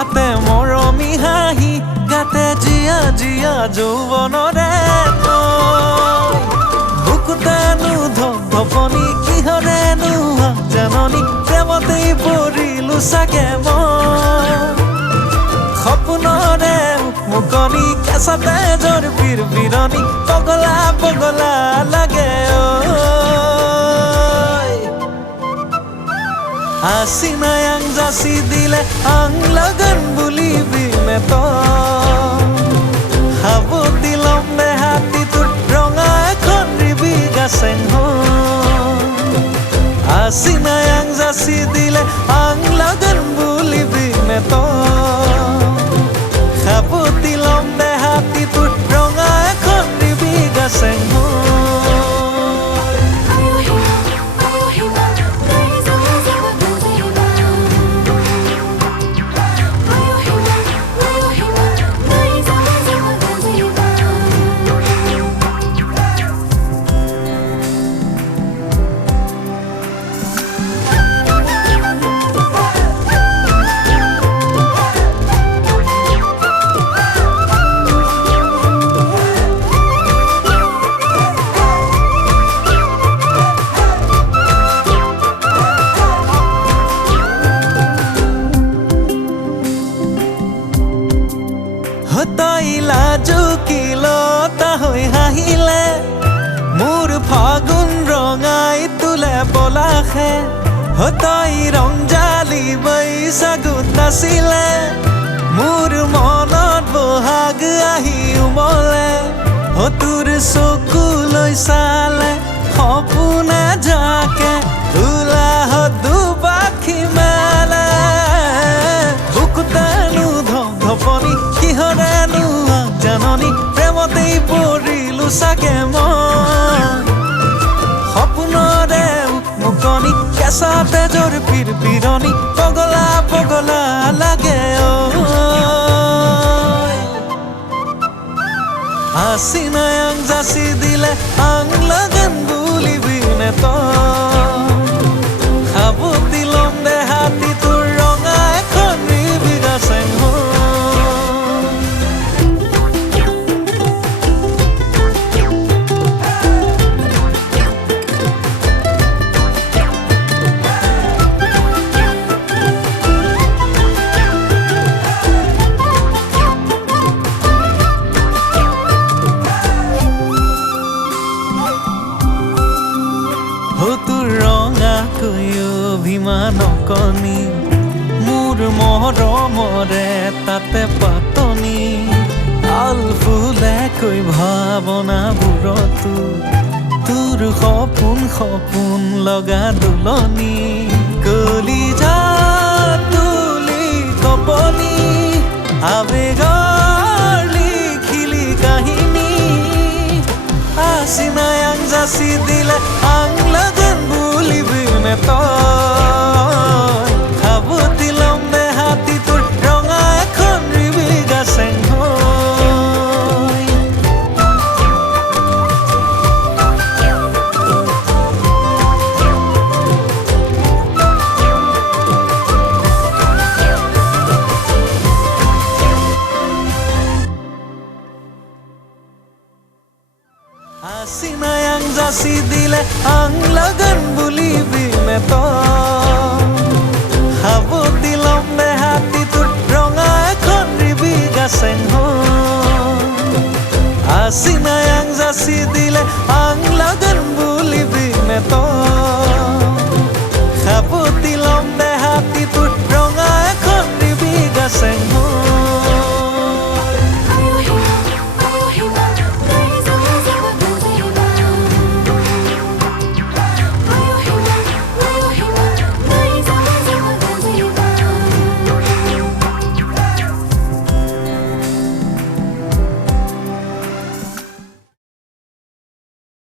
মাতে মৰমী হাঁহি গাতে জীয়া জীয়া যৌৱনৰে বুকুতেনো ধপধপনি কিহৰেনো জাননী প্ৰেমতেই পৰিলো চাগে মই সপোনৰে মুকনি কেঁচাতে জৰ বিৰণি পগলা পগলা লাগে Asinay ang jasi dile ang lagan bulibi neto Habo dilom de hati tur ronga ekhon ribiga sengho Asinay ang jasi dile ang lagan bulibi neto Habo dilom de hati tur ronga ekhon ribiga sengho তইলা জুকিলতা হৈ হাঁহিলে মোৰ ফাগুন ৰঙাই তোলে পলাশে তই ৰং জালি বৈশাগুন নাছিলে মোৰ মনত বহাগ আহি উমলে তোৰ চকুলৈ চালে সপোনে জাকে উলাহ দুপাখি মেলে বুকুতেনো ধপধপনি কিহৰেনো জাননী প্ৰেমতেই পৰিলো চাগে মই সপোনৰে মুকনি কেঁচাতে জৰ বিৰণি পগলা পগলা লাগে Asinay ang jasi dile ang lagan bulibi neto Habo dilom de hati tur ronga ekhon ribiga sengho তোৰ ৰঙাকৈ অভিমানকনি মোৰ মৰমৰে তাতে পাতনি আল ফুলেকৈ ভাৱনাবোৰতো তোৰ সপোন সপোন লগা দুলনি কলিজাত তুলি কপনি আবেগৰ লিখিলি কাহিনী Asinay ang jasi dile ang lagan bulibi neto Habo dilom de hati tur ronga ekhon ribiga sengho Asinay ang jasi dile ang lagan bulibi neto Habo dilom de hati tur ronga ekhon ribiga sengho Asinay ang jasi dile ang lagan